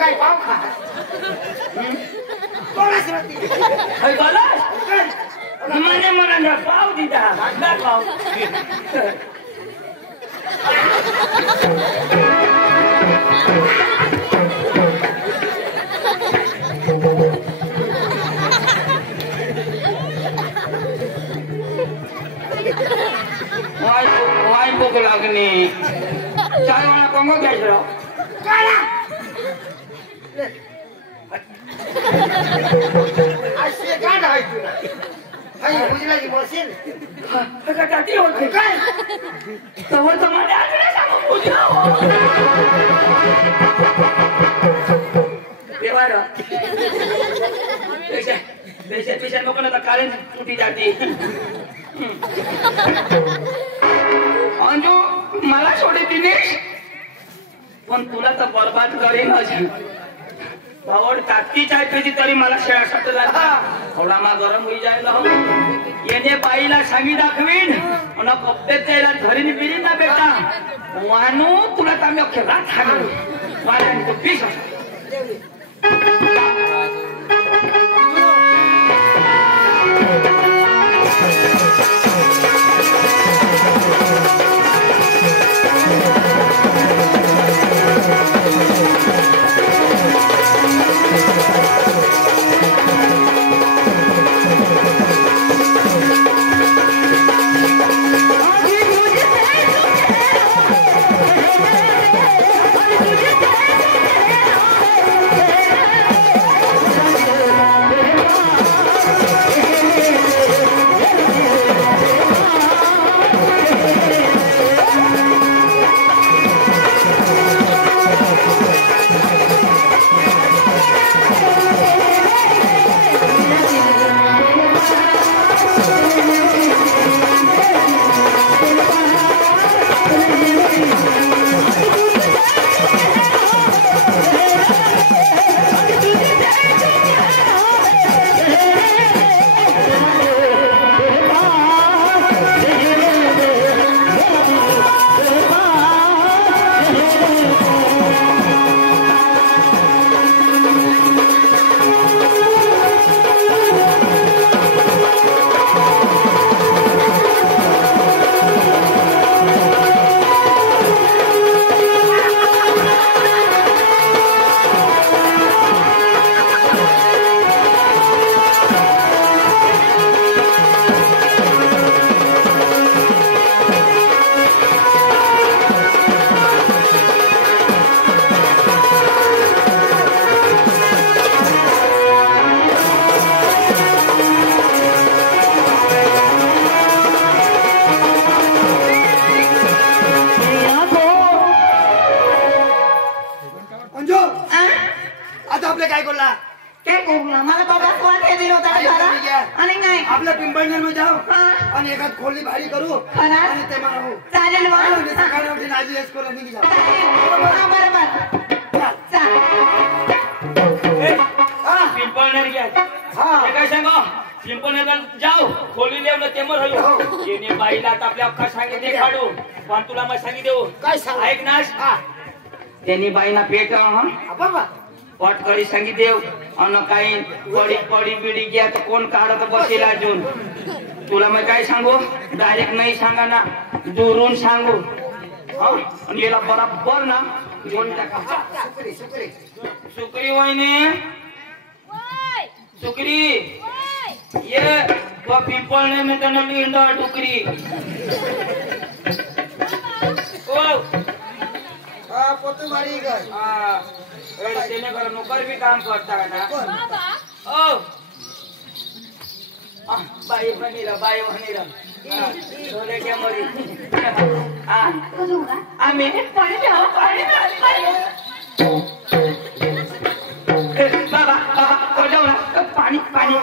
काय पाव खा મને મને પાવ દીધા ના પાવ વાય ભૂખ લાગની ચાય વાળા કોંગો ક્યાં છે असे गाड आहे तुला आई बुजलाची मशीन टाटी होते काय तवर तर मला आकडे सांगू बुजला देवार पेशा नको ना काळे तुटी जाते अंजू मला सोडे दिनेश पण तुला तर बरबाद करेनच भावड ताकती चाय पेची तरी मला शेळासाठी लागला थोडा मा गरम होई जायला येणे बाईला सांगी दाखवीन आणि कप्प्यात त्याला धरीन बिरीन ना बेटा वानू तुला तांब्या खेळात खाणार वाण्याने तो पीस तुझे अंजू आ? आता आपले काय करला काय करू ना मला बाबा कोण हे दिलं होतं घरा आणि नाही आपल्या पिंपळनेर मध्ये जाऊ हा. आणि एखाद खोली भारी करू खरं? आणि ते मला हो चालेल मग आणि सकाळी उठून आजी एस्कोला निघी जाऊ हा, बरोबर चाल पिंपळनेर घ्या हा काय सांगा पिंपळनेर जाऊ खोली देऊ ना ते मर हलो येणे बाईला आता आपल्या अक्का सांगितले काढू पण तुला मग सांगी देऊ काय सांग ऐक नाश हा त्यांनी बाईना पेट बाबा पट करी सांगी देव अन काही पडी पडी बिडी घ्या तर कोण काढत बसेल अजून तुला मग काय सांगू डायरेक्ट नाही सांगा ना दुरून सांगू आणि याला बरोबर ना घेऊन टाका सुकरी वहिनी सुकरी ये पिंपळने में त्यांना लिंडा डुकरी ओ हा पोतू मारी घर तेने घर नोकर भी काम करता है ना ओ बाई बनीरा बोले क्या मरी आम्ही बाबा बाबा जाऊ ना पाणी पाणी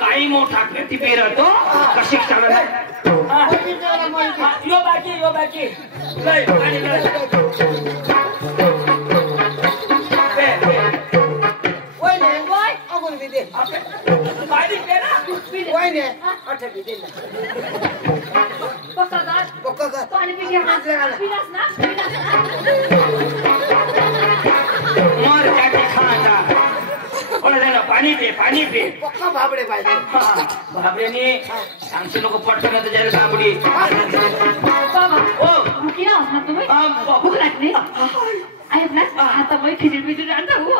काही मोठा ती पेरतो कशी चालत यो बाकी पाणी पे भाबडे पाहिजे भाबड्याने आमचे लोक पटकन जायला बाबडी भूक लागली आहेत ना आता मग खिचडी बिचडी आणतो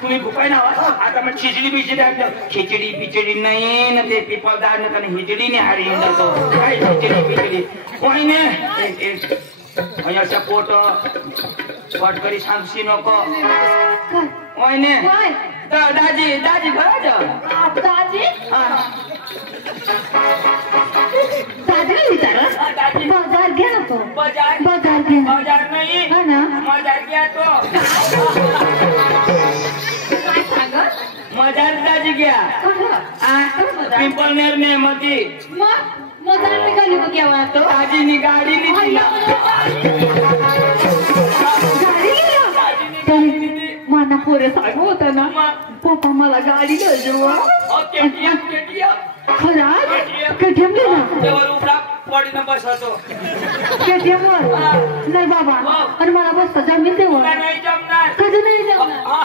तुम्ही भुकाय ना आता मग खिचडी बिचडी आणतो खिचडी बिचडी नाही ना ते पिपलदार ना हिजडी ने हारी जातो काय खिचडी बिचडी कोणी ने अशा पोट पट करी सांगशी नको ओयने दाजी बरं दाजी बाजार घ्या ना तो बाजार नाही हा ना बाजार घ्या तो काय सांगत बाजार दाजी घ्या पिंपळनेर ने मध्ये बाजार निघाली तो केव्हा तो दाजीनी गाडी माना पोरे सांगू होता ना पप्पा मला गाडी घ्यायची खराब केटीएम दे ना पडीनं बसवतो केटीएम वर नाही बाबा आणि मला बसता जमीन देऊ नाही जमणार कधी नाही जमणार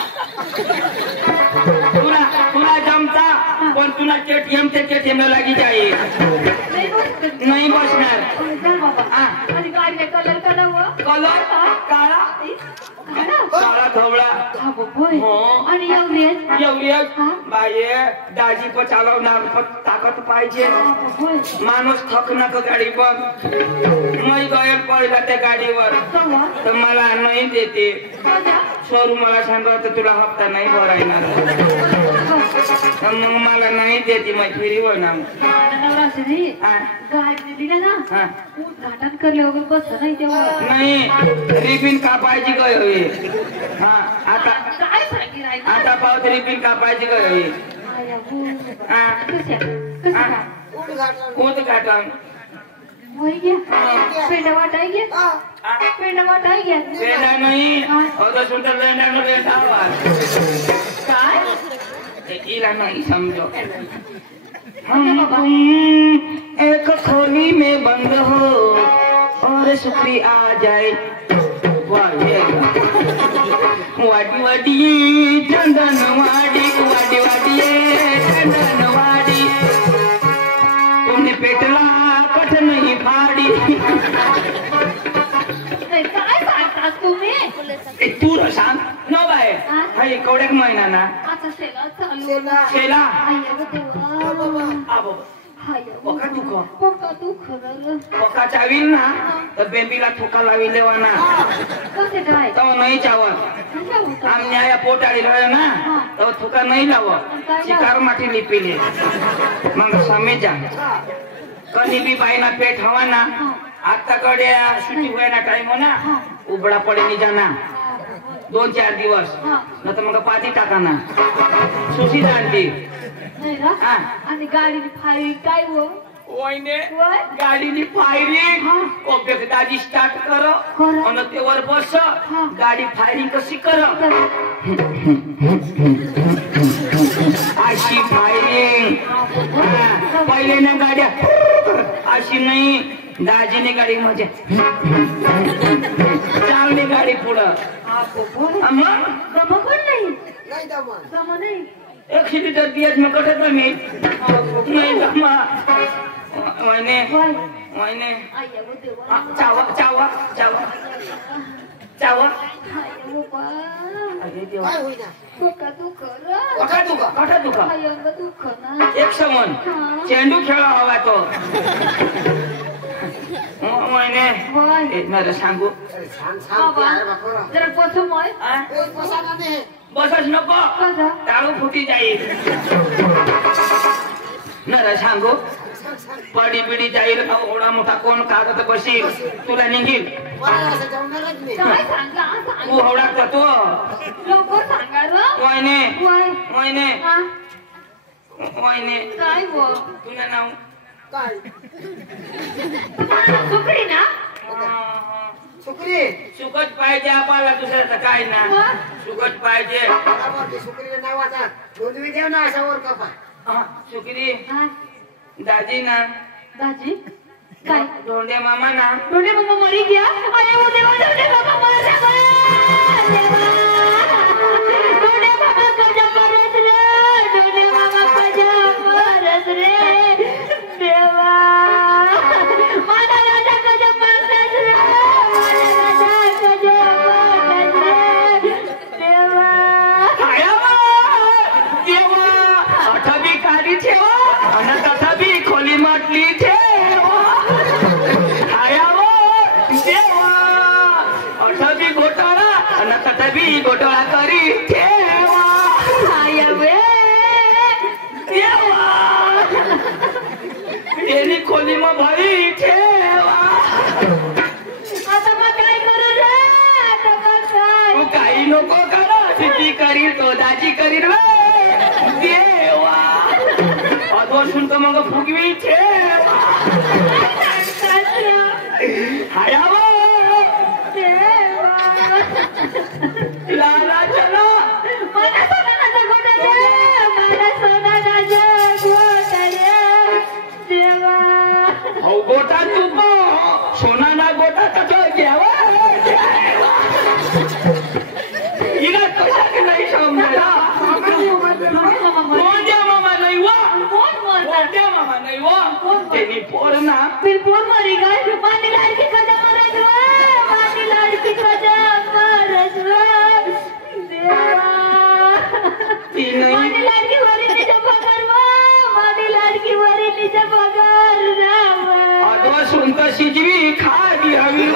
तुला जमता पण तुला केटीएम ते केटीएम लागी जाईल नाही बसणार बाबा आणि गाडीने कलर कलर काळा काळा धवळा आणि एवढीच बाये दाजी पण चालवणार ताकद पाहिजे माणूस थक नका गाडी बघ मी गयल पडला त्या गाडीवर तर मला नाही देते शोरूम मला सांगत तुला हप्ता नाही भरायणार मग मला नाही देते मग फेरी होणार उद्घाटन करले वगैरे बस नाही तेव्हा नाही रिबिन कापायची काय होई हा आता काय सांगितलं आता पावत रिबिन कापायची काय होई उद्घाटन पेंडा वाटाय घ्या पेंडा नाही अगं सुंदर लेंडा काय इला नाही समजो हम एक खोली में बंद हो और सुखरी आ जाए वाडी वाडी चंदन वाडी वाडी वाडी चंदन वाडी तुमने पेटला कठ नहीं फाड़ी काय सांगता तुम्ही तू सांग न बाय हाय कवड्याक महिना ना आता सेला चालू शेला आया ग देवा आबो पका दुखो पक्का तू खरं पका चावील ना तर बेबीला ठोका लावी लेवाना कसे काय तो नाही चावत आमने आया पोटाळी रह्यो ना तो ठोका नाही लाव शिकार माटी लिपिले मग समेजा कधी बी बाईना पेट हवा ना आता कडे सुट्टी व्हायना टाइम हो ना उबडा पडे नि जाना 2-4 दिवस न तर मग पाती टाका ना सुशी जाणती नाही ना आणि गाडीची फायरिंग काय हो ओयने गाडीनी फायरिंग ओबे दाजी स्टार्ट करो आणि ते वर बस गाडी फायरिंग कशी करो अशी फायरिंग पहिले ना गाड्या अशी नाही दाजीने गाडी म्हणजे चांगली गाडी पुढं नाही 100 लिटर दियाच में कटत मी नाही जमा वने वने आया ग देवा चावा चावा चावा चावा आया बाबा अरे देवा काय होईना पक्का तू खरं कटा दुखा आया ग तू खरं एक समन चेंडू खेळा हवा तो वने नर सांगू जरा बसू मय बसच नको टाळू फुटी जाईल नर सांगू पडी बिडी जाईल एवढा मोठा कोण कागद बसील तुला निघील काय सांगा तू एवढा करतो लवकर सांगा र वयने वय वयने हा वयने काय हो तुझं नाव सुकडी ना सुकरी सुकट पाहिजे आपल्याला दुसऱ्याचं काय ना सुकट पाहिजे सुकरीला नाव आता दोन्ही देव ना असा वर कपा सुकरी हा दाजी ना दाजी काय धोंडे मामा ना डोळे मम्मा मरी गया आया वो देवा डोळे मामा मर गया डोळे मामा का जबरदस्त रे डोळे मामा का जबरदस्त रे देवा माना राजा का जबरदस्त रे माना राजा का जबरदस्त रे देवा देवा अठबी काढी ठेवा आणि तथाबी खोली म्हटली ठेवा देवा अठबी घोटाळा आणि तथाबी घोटाळा करी ठेवा आया वे देवा त्यांनी खोली मग भरी ठेवा आता मग काय करू रे आता मग काय तू काही नको करा ती करील तो दाजी करील देवा अदोषून तर मग फुगवी ठेवा हायावा लाला चला मला सोनाचा गोटा दे मला सोनाचा गोटा दे देवा हो गोटा तू सोनाना गोटा कसा घ्यावा हिला कशा नाही समजा कोणत्या मामा नाही वा कोणत्या मामा नाही वा त्यांनी पोर ना बिलकुल मरी गई मानी लड़की का जमरज मानी लड़की का जमरज देवा ती नाही मानी लड़की वरी निज पगार मानी लड़की वरी निज पगार अगं सुंत शिजवी खाली हवी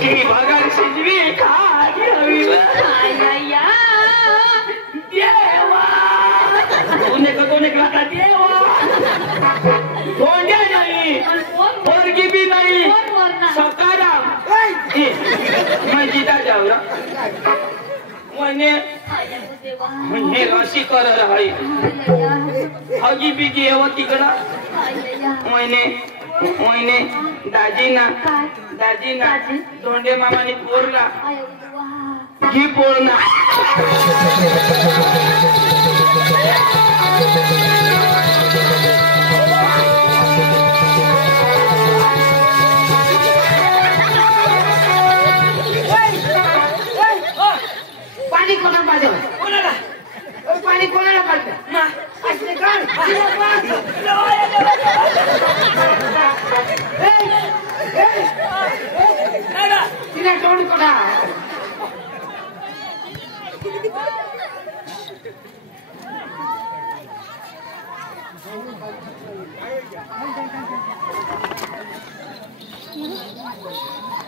ती भगर शिजवी खाली हवी आया देवा दोन एक लाटा देवा धोंड्या नाही पोरगी बी नाही सकाराम मैं जीता जाऊ म्हणजे रशी कर राही हगी बिगी येव तिकडं मैने दाजी ना धोंडे मामाने पोरला ही पोरना पाणी कोणा पाहिजे कोणाला पाणी कोणाला पाहिजे असले काढ तिने तोंड कोणा Thank you.